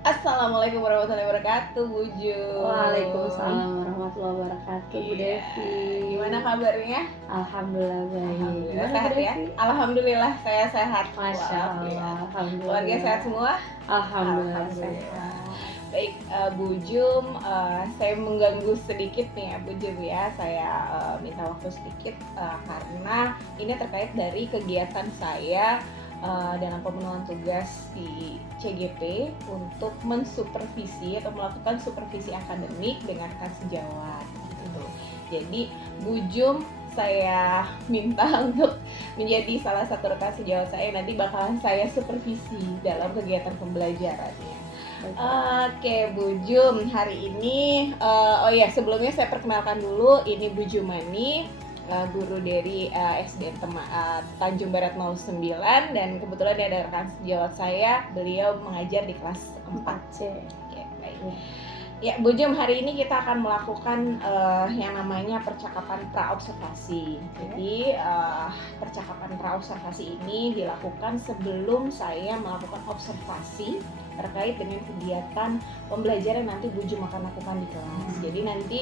Assalamualaikum warahmatullahi wabarakatuh, Bu Ju. Waalaikumsalam warahmatullahi wabarakatuh, Bu Iya. Devi. Gimana kabarnya? Alhamdulillah baik. Alhamdulillah Gimana, Bu sehat ya. Devi? Alhamdulillah saya sehat. Masya Allah, alhamdulillah. Keluarga sehat semua? Alhamdulillah sehat. Baik, Bu Jum, saya mengganggu sedikit nih ya Bu Jum ya. Saya minta waktu sedikit karena ini terkait dari kegiatan saya dalam pemenuhan tugas di CGP untuk mensupervisi atau melakukan supervisi akademik dengan rekan sejawat gitu. Jadi Bu Jum saya minta untuk menjadi salah satu rekan sejawat saya, nanti bakalan saya supervisi dalam kegiatan pembelajarannya. Oke, Bu Jum, hari ini sebelumnya saya perkenalkan dulu, ini Bu Jumani, guru dari SDN Tanjung Barat 09, dan kebetulan dia ada rekan sejawat saya, beliau mengajar di kelas 4C. Oke, baik. Ya, Bu Jum, hari ini kita akan melakukan yang namanya percakapan praobservasi. Jadi percakapan praobservasi ini dilakukan sebelum saya melakukan observasi terkait dengan kegiatan pembelajaran nanti Bu Jum akan lakukan di kelas. Jadi nanti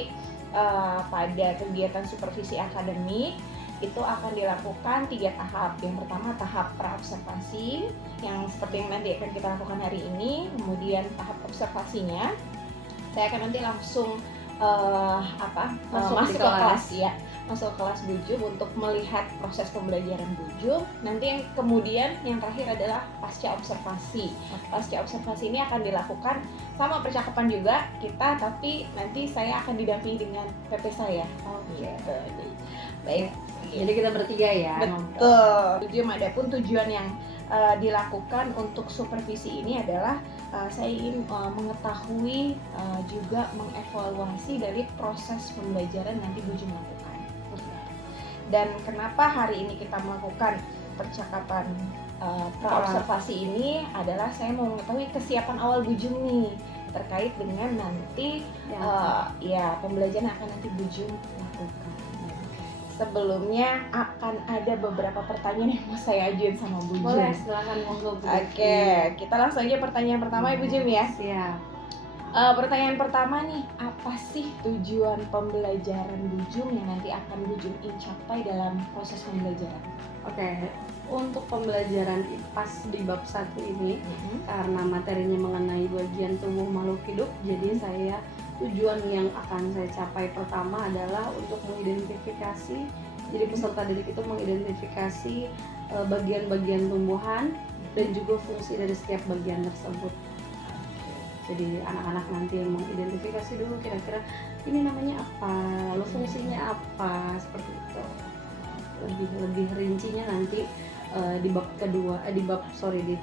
pada kegiatan supervisi akademik itu akan dilakukan 3 tahap. Yang pertama tahap praobservasi yang seperti yang nanti akan kita lakukan hari ini. Kemudian tahap observasinya saya akan nanti langsung masuk ke kelas ya, masuk ke kelas Bu Jum untuk melihat proses pembelajaran Bu Jum. Nanti yang kemudian yang terakhir adalah pasca observasi. Pasca observasi ini akan dilakukan sama percakapan juga kita, tapi nanti saya akan didampingi dengan PP saya. Gitu. Baik. Jadi kita bertiga ya. Betul. Bu Jum, adapun tujuan yang dilakukan untuk supervisi ini adalah saya ingin mengetahui juga mengevaluasi dari proses pembelajaran nanti Bu Jum lakukan. Dan kenapa hari ini kita melakukan percakapan praobservasi ini adalah saya mau mengetahui kesiapan awal Bu Jum nih terkait dengan nanti pembelajaran akan nanti Bu Jum lakukan. Sebelumnya akan ada beberapa pertanyaan yang mau saya ajuin sama Bu Jum. Boleh, silakan monggo. Oke, kita langsung aja pertanyaan pertama ya Bu Jum ya. Siap. Pertanyaan pertama nih, apa sih tujuan pembelajaran Bu Jum yang nanti akan Bu Jum capai dalam proses pembelajaran? Oke, untuk pembelajaran IPAS di bab 1 ini karena materinya mengenai bagian tubuh makhluk hidup, jadi tujuan yang akan saya capai pertama adalah untuk mengidentifikasi, jadi peserta didik itu mengidentifikasi bagian-bagian tumbuhan dan juga fungsi dari setiap bagian tersebut. Jadi anak-anak nanti mengidentifikasi dulu kira-kira ini namanya apa, lalu fungsinya apa, seperti itu. Lebih rincinya nanti di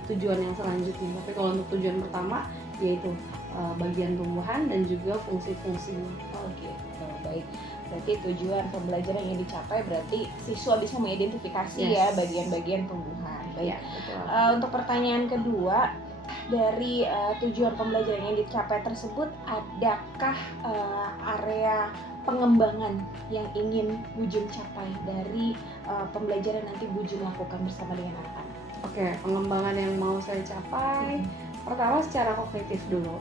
tujuan yang selanjutnya. Tapi kalau untuk tujuan pertama yaitu bagian tumbuhan dan juga fungsi-fungsinya. Gitu. Baik. Berarti tujuan pembelajaran yang dicapai berarti siswa bisa mengidentifikasi ya bagian-bagian tumbuhan. Baik. Ya, betul. Untuk pertanyaan kedua, dari tujuan pembelajaran yang dicapai tersebut, adakah area pengembangan yang ingin Bu Jum capai dari pembelajaran nanti Bu Jum lakukan bersama dengan anak-anak? Oke, pengembangan yang mau saya capai pertama secara kognitif dulu.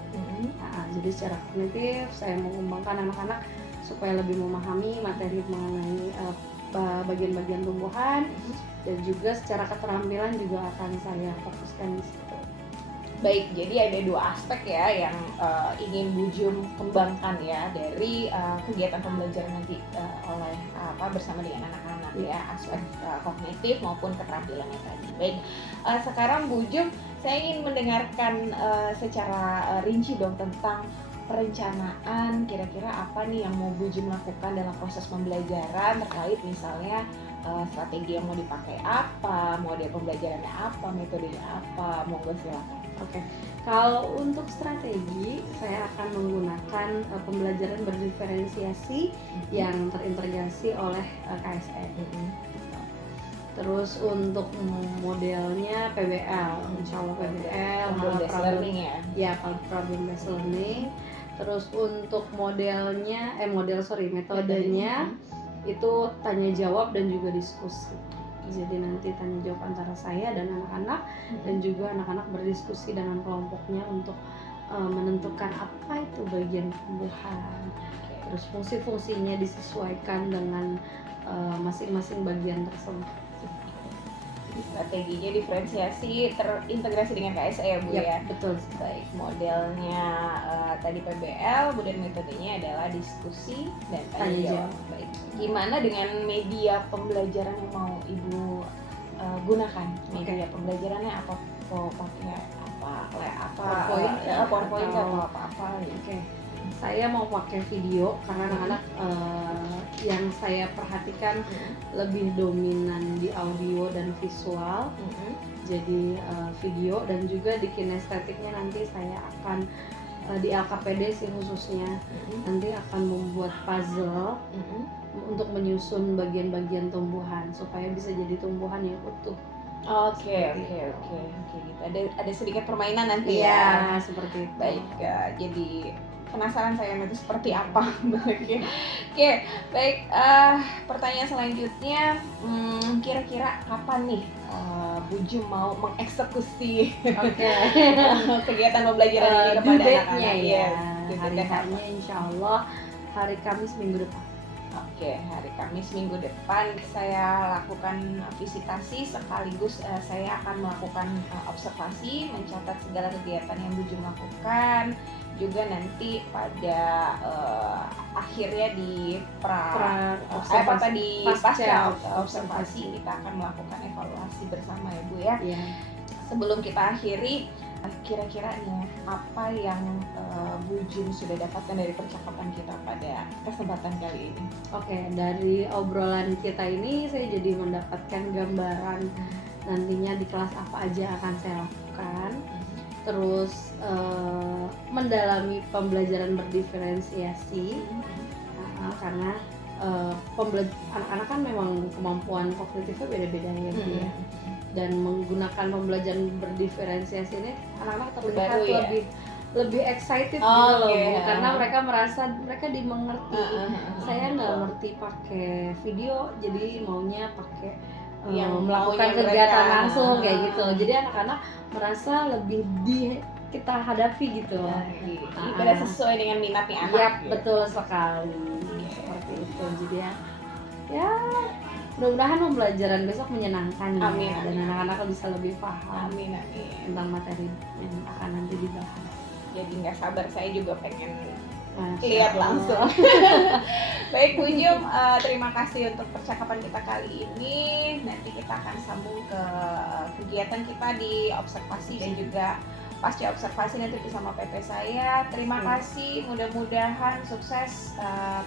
Nah, jadi secara kognitif saya mengembangkan anak-anak supaya lebih memahami materi mengenai bagian-bagian tumbuhan, dan juga secara keterampilan juga akan saya fokuskan di situ. Baik, jadi ada 2 aspek ya yang ingin Bu Jum kembangkan ya dari kegiatan pembelajaran nanti oleh bersama dengan anak-anak ya, aspek kognitif maupun keterampilannya tadi. Baik, sekarang Bu Jum, saya ingin mendengarkan secara rinci dong tentang perencanaan, kira-kira apa nih yang mau Bu Jum lakukan dalam proses pembelajaran terkait misalnya strategi yang mau dipakai apa, model pembelajarannya apa, metodenya apa, monggo silakan. Oke, kalau untuk strategi saya akan menggunakan pembelajaran berdiferensiasi yang terintegrasi oleh KSE. Terus untuk modelnya PBL, insya Allah PBL, problem based learning. Terus untuk metodenya itu tanya jawab dan juga diskusi. Jadi nanti tanya jawab antara saya dan anak-anak dan juga anak-anak berdiskusi dengan kelompoknya untuk menentukan apa itu bagian tumbuhan, terus fungsi-fungsinya disesuaikan dengan masing-masing bagian tersebut. Strateginya diferensiasi terintegrasi dengan KSE ya Bu ya. Betul. Baik, modelnya tadi PBL, kemudian metodenya adalah diskusi dan tanya jawab. Baik, gimana dengan media pembelajaran yang mau Ibu gunakan? Media pembelajarannya apa? Mau pakai PowerPoint atau apa? Oke. Saya mau pakai video karena anak-anak yang saya perhatikan lebih dominan di audio dan visual. Jadi video, dan juga di kinestetiknya nanti saya akan di LKPD sih khususnya nanti akan membuat puzzle untuk menyusun bagian-bagian tumbuhan supaya bisa jadi tumbuhan yang utuh. Oke, gitu. Ada sedikit permainan nanti ya. Seperti itu. Baik, jadi penasaran saya itu seperti apa. Oke, baik. Pertanyaan selanjutnya, kira-kira kapan nih Bu Jum mau mengeksekusi kegiatan pembelajaran ini kepada anak-anak? Ya, hari-harinya insya Allah hari Kamis minggu depan. Oke, hari Kamis minggu depan saya lakukan visitasi sekaligus saya akan melakukan observasi, mencatat segala kegiatan yang Bu Jum lakukan. Juga nanti pada akhirnya di pasca observasi kita akan melakukan evaluasi bersama ya Bu ya. Sebelum kita akhiri, kira-kira nih apa yang Bu Jum sudah dapatkan dari percakapan kita pada kesempatan kali ini? Oke, dari obrolan kita ini saya jadi mendapatkan gambaran nantinya di kelas apa aja akan saya lakukan. Terus mendalami pembelajaran berdiferensiasi karena anak-anak kan memang kemampuan kognitifnya beda-beda ya. Dan menggunakan pembelajaran berdiferensiasi ini anak-anak terlihat lebih excited gitu loh, karena mereka merasa mereka dimengerti. Saya nggak ngerti pakai video, jadi maunya pakai yang melakukan kegiatan langsung kayak gitu. Jadi anak-anak merasa lebih kita hadapi gitu. Pada sesuai dengan minatnya anak. Betul sekali. Seperti itu. Jadi ya mudah-mudahan pembelajaran besok menyenangkan. Amin. Dan anak-anak bisa lebih paham. Amin. Tentang materi yang akan nanti dibahas. Jadi nggak sabar, saya juga pengen lihat langsung. Baik Bu Jum, terima kasih untuk percakapan kita kali ini. Nanti kita akan sambung ke kegiatan kita di observasi dan juga pasca observasi nanti bersama PP saya. Terima kasih, mudah-mudahan sukses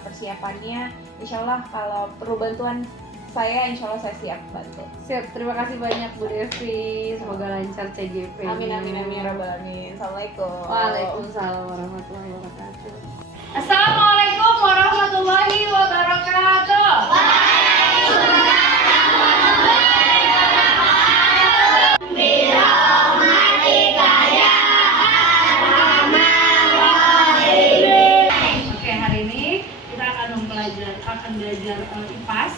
persiapannya. Insya Allah kalau perlu bantuan saya, insya Allah saya siap bantu. Siap, terima kasih banyak Bu Devi. Semoga lancar CGP. Amin ya rabbal alamin. Assalamualaikum. Waalaikumsalam warahmatullahi wabarakatuh. Assalamualaikum warahmatullahi wabarakatuh. Oke, hari ini kita akan belajar IPAS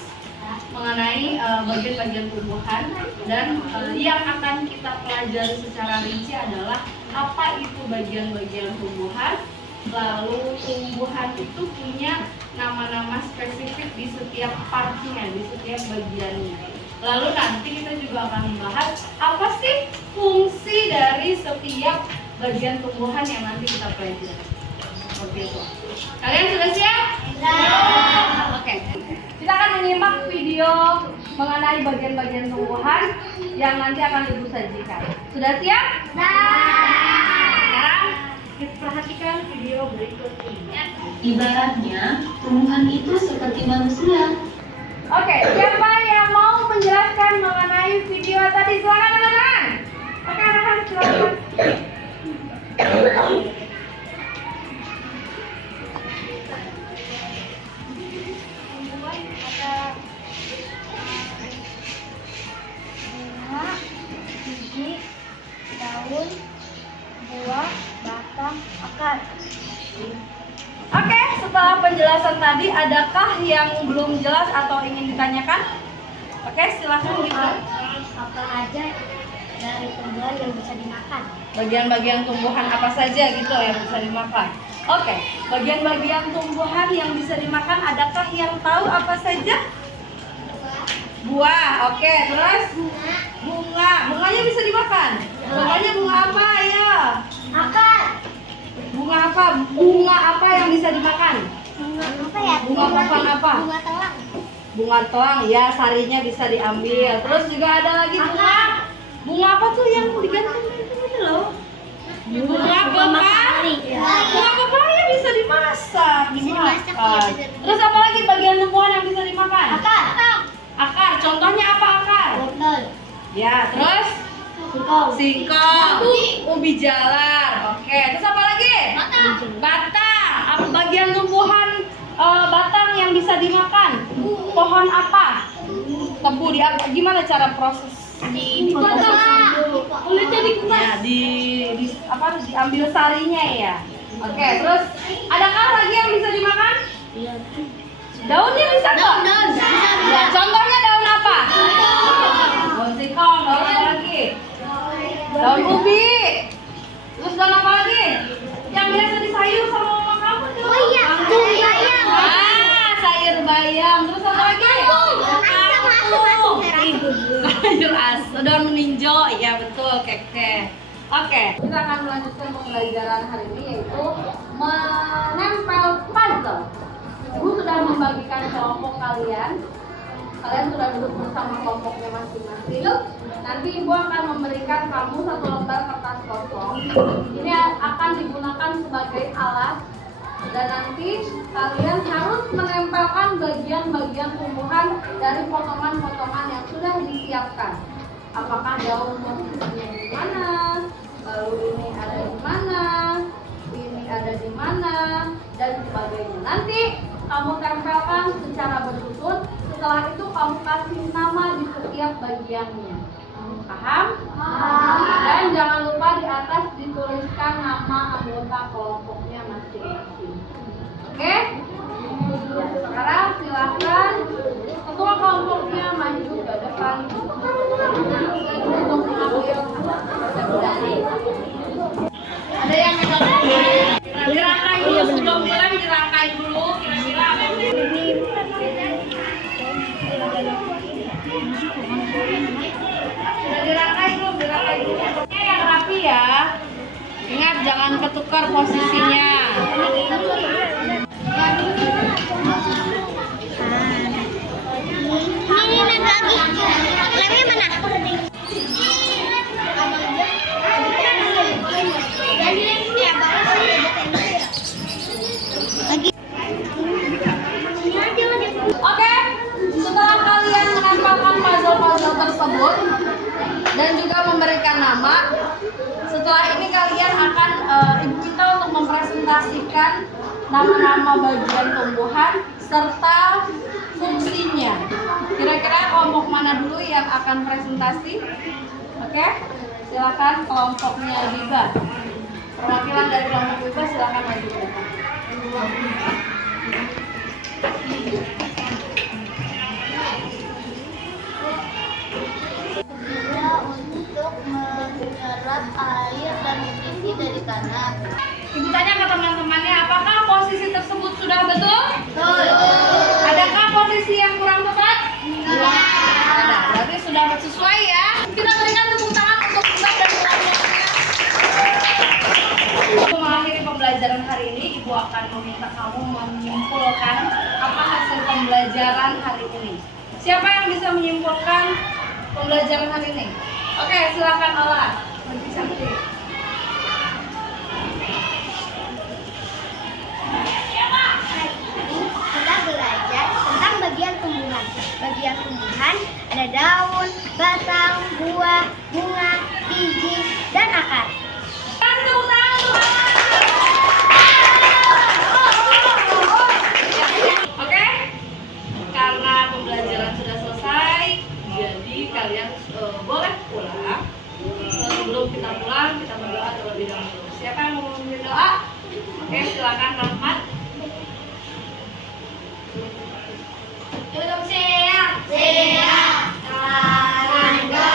mengenai bagian-bagian tumbuhan, dan yang akan kita pelajari secara rinci adalah apa itu bagian-bagian tumbuhan. Lalu tumbuhan itu punya nama-nama spesifik di setiap partnya, di setiap bagiannya. Lalu nanti kita juga akan membahas apa sih fungsi dari setiap bagian tumbuhan yang nanti kita pelajari. Seperti itu. Kalian sudah siap? Oke. Kita akan menyimak video mengenai bagian-bagian tumbuhan yang nanti akan Ibu sajikan. Sudah siap? Sekarang kita perhatikan video berikut ini. Ibaratnya, tumbuhan itu seperti manusia. Oke, siapa yang mau menjelaskan mengenai video tadi? Silakan teman-teman. Oke, anak-anak silakan. Bunga, biji, daun, buah, batang, akar. Oke, setelah penjelasan tadi, adakah yang belum jelas atau ingin ditanyakan? Oke, silakan gitu. Apa aja dari tumbuhan yang bisa dimakan. Bagian-bagian tumbuhan apa saja gitu yang bisa dimakan. Oke, bagian-bagian tumbuhan yang bisa dimakan, adakah yang tahu apa saja? Buah. Oke, terus bunga. Bunganya bisa dimakan. Bunganya bunga apa ya? Akar. Bunga apa? Bunga apa yang bisa dimakan? Bunga apa ya? Bunga pohon apa? Bunga telang. Bunga telang, ya sarinya bisa diambil. Terus juga ada lagi bunga. Bunga apa tuh yang digantung itu loh? Bunga pepaya. Bunga pepaya bisa dimasak, dimakan. Terus apa lagi bagian tumbuhan yang bisa dimakan? Akar. Akar. Contohnya apa akar? Wortel. Ya, terus singkong, ubi jalar. Oke, terus apa lagi? Batang. Apa bagian tumbuhan batang yang bisa dimakan? Pohon apa? Tebu. Gimana cara proses? Kulitnya dikupas. Ya, diambil sarinya ya. Oke, terus adakah lagi yang bisa dimakan? Daunnya bisa nggak? Daun. Ya, contohnya daun apa? Daun singkong. Daun apa lagi? Daun ubi. Terus daun apa lagi? Yang biasa disayur sama mama kamu tuh. Oh iya, daun bayam. Sayur bayam. Terus apa lagi? Asam. Sayur asam. Daun meninjau. Ya betul, keke. Oke, kita akan melanjutkan pembelajaran hari ini yaitu menempel puzzle. Ibu sudah membagikan kelompok kalian. Kalian sudah duduk bersama kelompoknya masing-masing. Nanti ibu akan memberikan kamu satu lembar kertas kosong. Ini akan digunakan sebagai alat. Dan nanti kalian harus menempelkan bagian-bagian tumbuhan dari potongan-potongan yang sudah disiapkan. Apakah daun posisinya di mana? Lalu ini ada di mana? Ini ada di mana? Dan sebagainya. Nanti kamu tempelkan secara bersusun. Setelah itu kamu kasih nama di setiap bagiannya. Paham? Dan jangan lupa di atas dituliskan nama anggota kelompoknya masing-masing. Oke? Sekarang silakan ketua kelompoknya maju ke depan untuk mengambil dari. Ada yang megang? Dirangkai dulu sebelum mulai, dirangkai dulu kira-kira apa ini? Sudah dirangkai belum? Dirangkai dulu. Yang rapi ya. Ingat jangan ketukar posisinya. Ini lagi. Lemnya mana? Jadi lemnya lagi. Oke, setelah kalian menempelkan puzzle-puzzle tersebut dan juga memberikan nama, setelah ini kalian akan ibu minta untuk mempresentasikan nama-nama bagian tumbuhan serta fungsinya. Kira-kira kelompok mana dulu yang akan presentasi? Oke, silakan kelompoknya Biba. Perwakilan dari kelompok Biba silakan maju ke depan. Untuk menyerap air dan nutrisi dari tanah. Ibu tanya ke teman-temannya, apakah posisi tersebut sudah betul? Betul. Adakah posisi yang kurang tepat? Tidak. Ada, berarti sudah sesuai ya. Kita berikan tepuk tangan untuk Ibu dan kelompoknya. Untuk mengakhiri pembelajaran hari ini, Ibu akan meminta kamu menyimpulkan apa hasil pembelajaran hari ini. Siapa yang bisa menyimpulkan pembelajaran hari ini? Oke, silakan olah. Lebih cantik. Kita belajar tentang bagian tumbuhan. Bagian tumbuhan ada daun, batang, buah, bunga, biji, dan akar. Tepuk tangan untuk Oke, karena pembelajaran sudah selesai, jadi kalian boleh pulang. Sebelum kita pulang, kita berdoa terlebih dahulu. Siapa yang mau memimpin doa? Oke, silakan Rahmat. Hidup sehat. Sehat. Karangga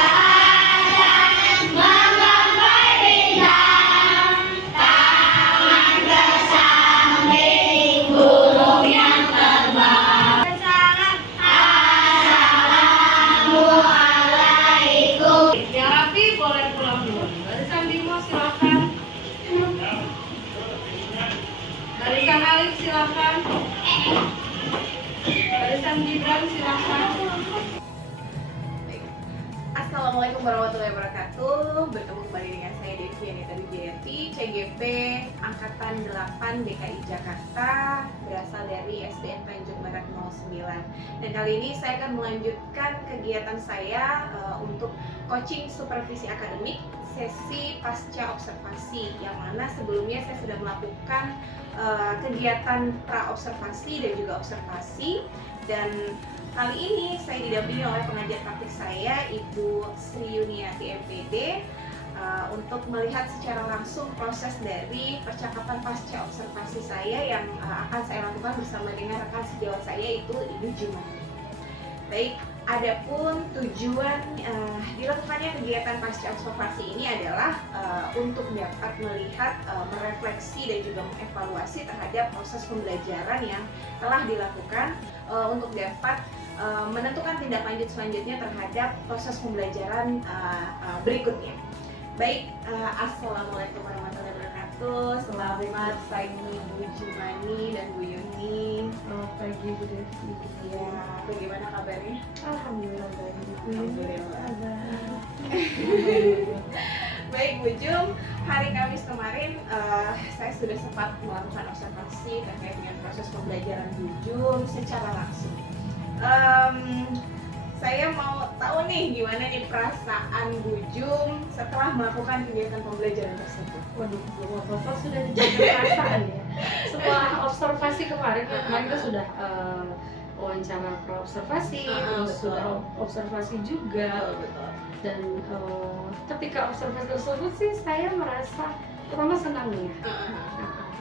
Kang Gibran, silakan. Assalamualaikum warahmatullahi wabarakatuh. Bertemu kembali dengan saya Devi Anita Wijayanti, CGP Angkatan 8 DKI Jakarta, berasal dari SDN Tanjung Barat 09. Dan kali ini saya akan melanjutkan kegiatan saya untuk coaching supervisi akademik sesi pasca observasi, yang mana sebelumnya saya sudah melakukan kegiatan pra observasi dan juga observasi. Dan kali ini saya didampingi oleh pengajar praktik saya, Ibu Sri Yuniati MPD, untuk melihat secara langsung proses dari percakapan pasca observasi saya yang akan saya lakukan bersama dengan rekan sejawat saya, itu Ibu Jumani. Baik, adapun tujuan dilakukannya kegiatan pasca observasi ini adalah untuk dapat melihat, merefleksi dan juga mengevaluasi terhadap proses pembelajaran yang telah dilakukan, untuk dapat menentukan tindak lanjut selanjutnya terhadap proses pembelajaran berikutnya. Baik, Assalamualaikum warahmatullahi wabarakatuh. Selamat pagi Bu Jumani dan Bu Yuni. Selamat pagi Bu Devi. Ya, bagaimana kabarnya? Alhamdulillah baik. Alhamdulillah. Baik Bu Jum, hari Kamis kemarin saya sudah sempat melakukan observasi terkait dengan proses pembelajaran Bu Jum secara langsung. Saya mau tahu nih gimana nih perasaan Bu Jum setelah melakukan kegiatan pembelajaran tersebut. Waduh, belum apa-apa sudah dijaga perasaan ya. Setelah observasi kemarin kita sudah wawancara pra observasi, terus betul. sudah observasi juga. Betul. Dan ketika observasi tersebut sih saya merasa pertama senang ya.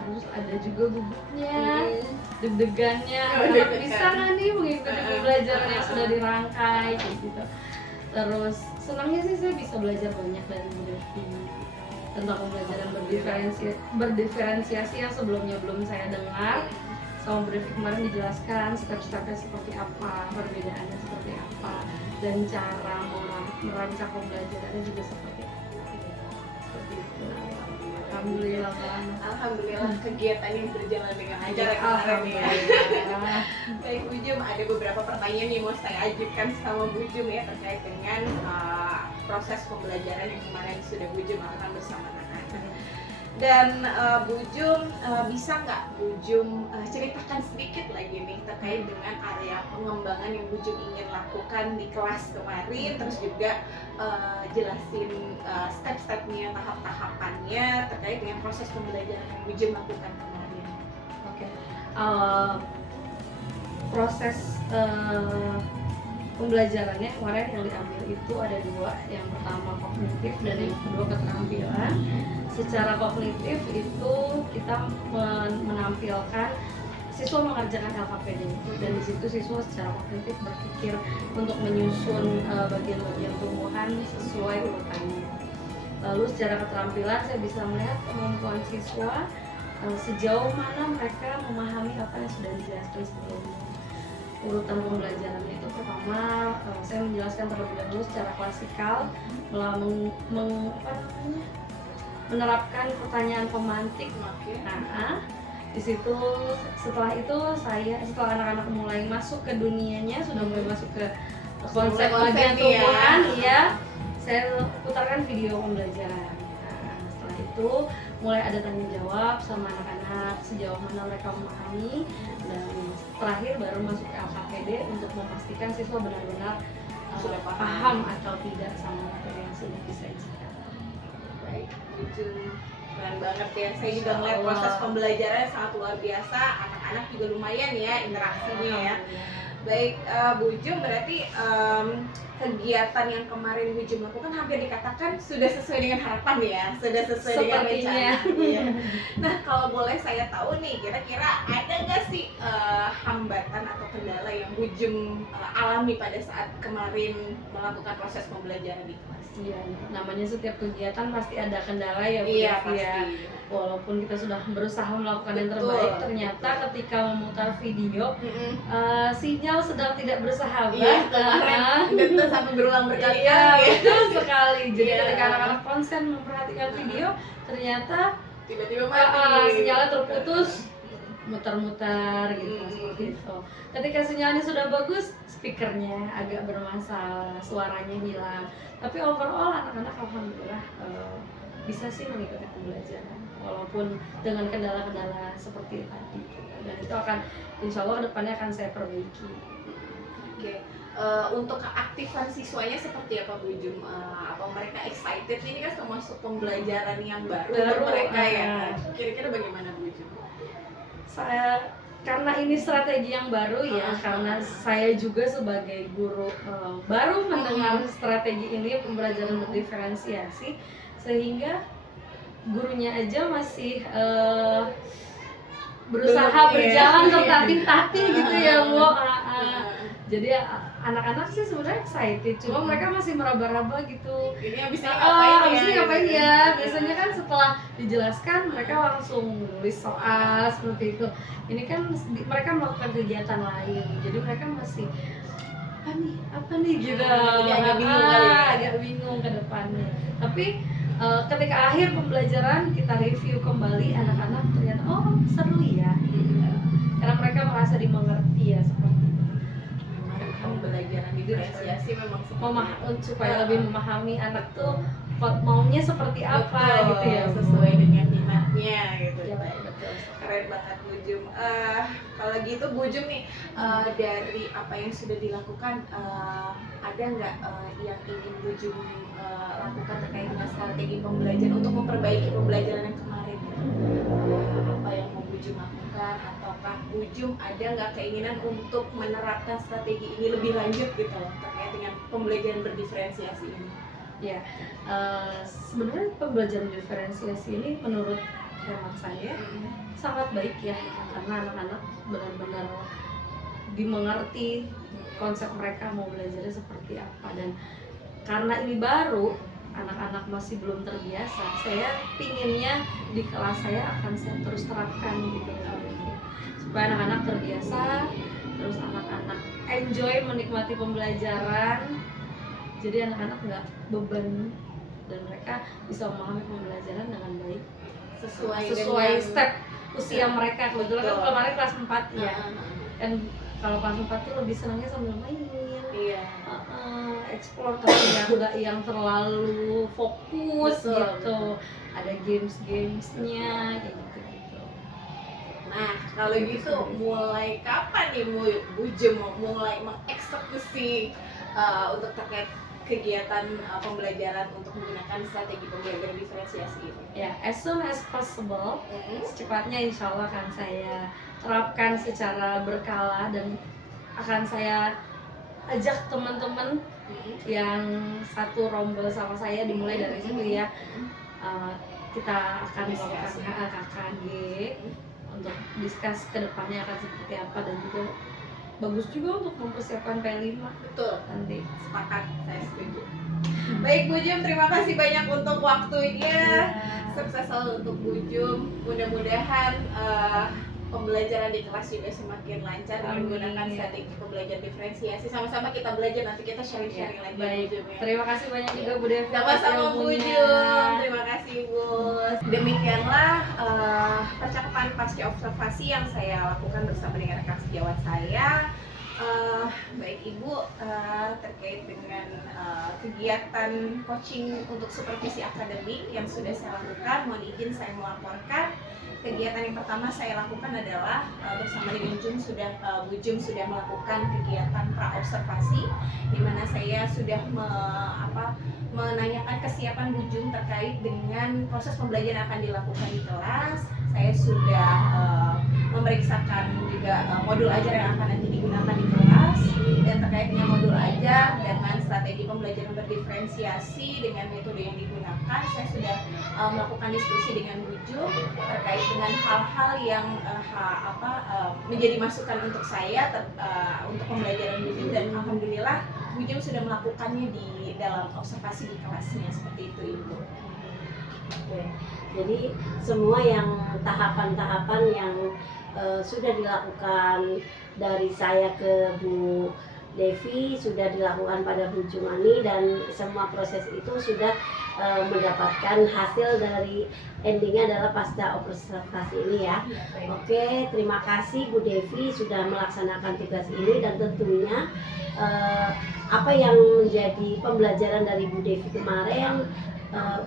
Terus ada juga gugupnya, deg-degannya, anak bisa nggak nih mengikuti pembelajaran yang sudah dirangkai kayak gitu. Terus senangnya sih saya bisa belajar banyak dari Bu Devi tentang pembelajaran berdiferensiasi yang sebelumnya belum saya dengar. Sama Bu Devi kemarin dijelaskan step-stepnya seperti apa, perbedaannya seperti apa, dan cara merancang pembelajarannya juga seperti apa. Seperti itu. Alhamdulillah banget. Alhamdulillah kegiatan yang berjalan dengan lancar ya kemarin ya. Alhamdulillah. Baik Bu Jum, ada beberapa pertanyaan yang mau saya ajukan sama Bu Jum ya terkait dengan proses pembelajaran yang kemarin sudah Bu Jum lakukan bersama anak-anak. Dan Bu Jum, bisa nggak Bu Jum ceritakan sedikit lagi nih terkait dengan area pengembangan yang Bu Jum ingin lakukan di kelas kemarin, terus juga jelasin step-stepnya, tahap-tahapannya terkait dengan proses pembelajaran yang Bu Jum lakukan kemarin. Oke. Proses pembelajarannya kemarin yang diambil itu ada dua, yang pertama kognitif dan yang kedua keterampilan. Secara kognitif itu kita menampilkan siswa mengerjakan LKPD, dan di situ siswa secara kognitif berpikir untuk menyusun bagian-bagian tumbuhan sesuai urutannya. Lalu secara keterampilan saya bisa melihat kemampuan siswa sejauh mana mereka memahami apa yang sudah dijelaskan sebelumnya. Urutan pembelajarannya itu pertama saya menjelaskan terlebih dahulu secara klasikal, menerapkan pertanyaan pemantik. Di situ setelah anak-anak mulai masuk ke dunianya, sudah mulai masuk ke konsep bagian tumbuhan, ya, saya putarkan video pembelajaran. Setelah itu mulai ada tanya jawab sama anak-anak sejauh mana mereka memahami, dan terakhir baru masuk ke LKPD untuk memastikan siswa benar-benar sudah paham atau tidak sama materi yang sudah disajikan. Baik, Bu Jum, keren banget ya. Saya juga melihat proses pembelajarannya sangat luar biasa. Anak-anak juga lumayan ya interaksinya ya. Baik, Bu Jum, berarti kegiatan yang kemarin Bu Jum lakukan hampir dikatakan sudah sesuai dengan harapan ya, sudah sesuai dengan rencana. Iya. Nah, kalau boleh saya tahu nih, kira-kira ada nggak sih hambatan atau kendala yang Bu Jum alami pada saat kemarin melakukan proses pembelajaran di kelas? Iya, namanya setiap kegiatan pasti ada kendala ya Bu Iya, Devi ya. pasti. Walaupun kita sudah berusaha melakukan yang Betul, terbaik, ternyata betul. ketika memutar video sinyal sedang tidak bersahabat. Iya, kemarin dan sampai berulang berkali-kali Iya, ya. betul sekali. Jadi Iya. ketika anak-anak konsen memperhatikan video, ternyata Tiba-tiba mati. sinyalnya terputus. muter-muter gitu seperti itu. Ketika sinyalnya sudah bagus, speakernya agak bermasalah, suaranya hilang. Tapi overall anak-anak alhamdulillah bisa sih mengikuti pembelajaran walaupun dengan kendala-kendala seperti tadi. Dan itu akan insya Allah kedepannya akan saya perbaiki. Oke. Untuk keaktifan siswanya seperti apa Bu Jum? Apa mereka excited? Ini kan termasuk pembelajaran yang baru untuk mereka ya. Kira-kira bagaimana Bu Jum? Saya karena ini strategi yang baru ya, karena saya juga sebagai guru baru mendengar strategi ini pembelajaran berdiferensiasi, sehingga gurunya aja masih berusaha berjalan tertatih-tatih gitu ya Bu. Jadi anak-anak sih sebenarnya excited, cuma mereka masih meraba-raba gitu. Ini abis Abis ini ngapain ya? Biasanya kan setelah dijelaskan mereka langsung nulis soal seperti itu. Ini kan mereka melakukan kegiatan lain, jadi mereka masih apa nih gitu. Agak bingung kali ya. Agak bingung ke depannya. Tapi ketika akhir pembelajaran kita review kembali, anak-anak ternyata oh seru ya. Karena mereka merasa dimengerti ya seperti itu. Pembelajaran diferensiasi memang supaya lebih memahami anak tuh maunya seperti apa gitu ya, sesuai dengan minatnya gitu. Ya, betul. Keren banget Bu Jum. Kalau gitu Bu Jum nih, dari apa yang sudah dilakukan, ada nggak yang ingin Bu Jum lakukan terkait dengan strategi pembelajaran untuk memperbaiki pembelajaran yang kemarin? Apa yang mau Bu Jum lakukan, ataukah Bu Jum ada nggak keinginan untuk menerapkan strategi ini lebih lanjut gitu loh terkait dengan pembelajaran berdiferensiasi ini? Ya, sebenarnya pembelajaran diferensiasi ini menurut hemat saya sangat baik ya, karena anak-anak benar-benar dimengerti konsep mereka mau belajarnya seperti apa. Dan karena ini baru, anak-anak masih belum terbiasa, saya pinginnya di kelas saya akan saya terus terapkan gitu supaya anak-anak terbiasa, terus anak-anak enjoy menikmati pembelajaran, jadi anak-anak nggak beban dan mereka bisa memahami pembelajaran dengan baik sesuai dengan step usia mereka. Kebetulan kan kemarin kelas 4 ya, kan kalau kelas 4 tuh lebih senangnya sambil main, explore, tapi nggak yang terlalu fokus. Betul, gitu. Ada gamesnya kayak gitu. Nah, kalau gitu mulai kapan nih Bu Jum mulai mengeksekusi untuk terkait kegiatan pembelajaran untuk menggunakan strategi pembelajaran diferensiasi ini? Ya, as soon as possible, secepatnya insya Allah akan saya terapkan secara berkala dan akan saya ajak teman-teman yang satu rombel sama saya, dimulai dari situ ya. Kita akan melakukan KKG untuk discuss ke depannya akan seperti apa, dan juga bagus juga untuk mempersiapkan P5. Betul, nanti. Sepakat, saya setuju. Baik Bu Jum, terima kasih banyak untuk waktunya. Sukses selalu untuk Bu Jum. Mudah-mudahan pembelajaran di kelas juga semakin lancar dengan menggunakan strategi pembelajaran diferensiasi. Sama-sama kita belajar, nanti kita sharing-sharing lagi. Baik, Bu Jum, ya. terima kasih banyak juga Bu Devi. Sama-sama Bu Jum, terima kasih Bu. Demikianlah percakapan pasca observasi yang saya lakukan bersama dengan rekan sejawat saya. Baik Ibu, terkait dengan kegiatan coaching untuk supervisi akademik yang sudah saya lakukan, mohon izin saya melaporkan. Kegiatan yang pertama saya lakukan adalah bersama dengan Bu Jum sudah melakukan kegiatan pra-observasi, di mana saya sudah menanyakan kesiapan Bu Jum terkait dengan proses pembelajaran yang akan dilakukan di kelas. Saya sudah memeriksakan juga modul ajar yang akan nanti digunakan di kelas, dan terkait dengan modul ajar dengan strategi pembelajaran berdiferensiasi dengan metode yang digunakan, saya sudah melakukan diskusi dengan Bu Jum terkait dengan hal-hal yang menjadi masukan untuk saya untuk pembelajaran Bu Jum, dan alhamdulillah Bu Jum sudah melakukannya di dalam observasi di kelasnya, seperti itu Ibu. Oke. Jadi semua yang tahapan-tahapan yang sudah dilakukan dari saya ke Bu Devi sudah dilakukan pada Bu Jumani, dan semua proses itu sudah mendapatkan hasil dari endingnya adalah pasca observasi ini ya. Oke, terima kasih Bu Devi sudah melaksanakan tugas ini, dan tentunya apa yang menjadi pembelajaran dari Bu Devi kemarin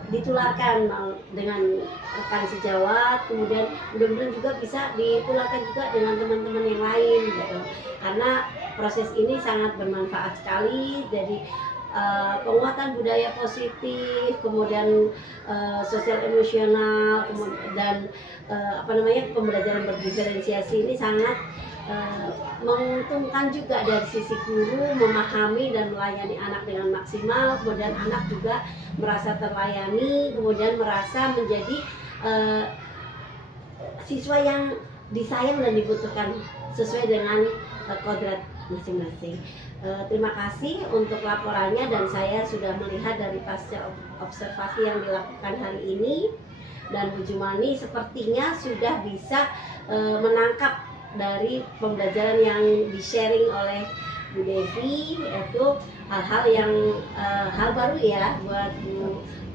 ditularkan dengan rekan sejawat, kemudian mudah-mudahan juga bisa ditularkan juga dengan teman-teman yang lain gitu. Karena proses ini sangat bermanfaat sekali, jadi penguatan budaya positif, kemudian sosial emosional, dan pembelajaran berdiferensiasi ini sangat menguntungkan juga dari sisi guru memahami dan melayani anak dengan maksimal, kemudian anak juga merasa terlayani, kemudian merasa menjadi siswa yang disayang dan dibutuhkan sesuai dengan kodrat masing-masing. Terima kasih untuk laporannya, dan saya sudah melihat dari pasca observasi yang dilakukan hari ini, dan Bu Jumani sepertinya sudah bisa menangkap dari pembelajaran yang di-sharing oleh Bu Devi, yaitu hal-hal yang hal baru ya buat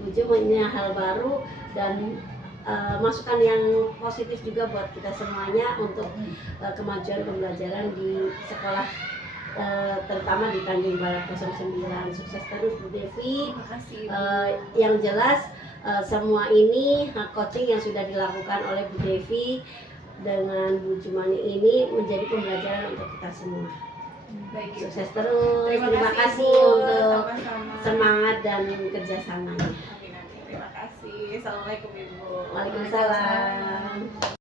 Bu Jumani, hal baru dan masukan yang positif juga buat kita semuanya untuk kemajuan pembelajaran di sekolah, terutama di Tanjung Barat 09. Sukses terus Bu Devi. Terima kasih. Yang jelas semua ini coaching yang sudah dilakukan oleh Bu Devi dengan Bu Jumani ini menjadi pembelajaran untuk kita semua. Baik, Sukses terus. Terima kasih Bu. untuk Sama-sama. semangat dan kerjasamanya. Terima kasih. Assalamualaikum Ibu. Waalaikumsalam.